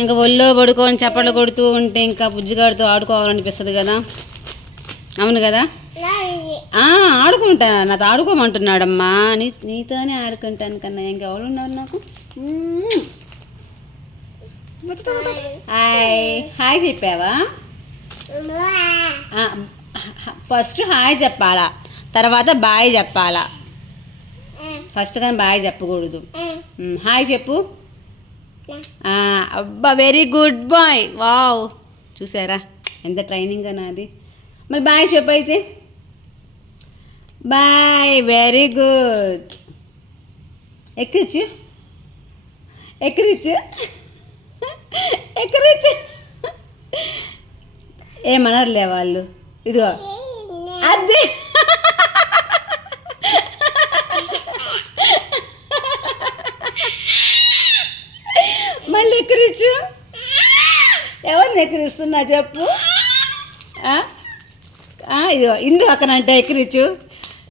ఇంకా ఒళ్ళో పడుకొని చప్పట్లు కొడుతూ ఉంటే ఇంకా బుజ్జిగాడితో ఆడుకోవాలనిపిస్తుంది కదా, అవును కదా. ఆడుకుంటా, నాతో ఆడుకోమంటున్నాడమ్మా. నీతోనే ఆడుకుంటాను కన్నా, ఇంకెవరు ఉన్నారు నాకు. హాయ్ హాయ్ చెప్పావా? ఫస్ట్ హాయ్ చెప్పాలా, తర్వాత బాయ్ చెప్పాలా. ఫస్ట్ కానీ బాయ్ చెప్పకూడదు. హాయ్ చెప్పు. అబ్బా వెరీ గుడ్ బాయ్. వావ్, చూసారా ఎంత ట్రైనింగ్ నాది. మరి బాయ్ చెప్పు అయితే. Boy, very good. ఎక్కిరిచ్చు, ఎక్కిరిచ్చు, ఎక్కిరిచ్చు. ఏమనర్లే వాళ్ళు. ఇదిగో అదే మళ్ళీ ఎక్కిరిచ్చు. ఎవరిని ఎక్కిరిస్తున్నా చెప్పు. ఇదిగో ఇందు అక్కనంటే ఎక్కిరిచ్చు.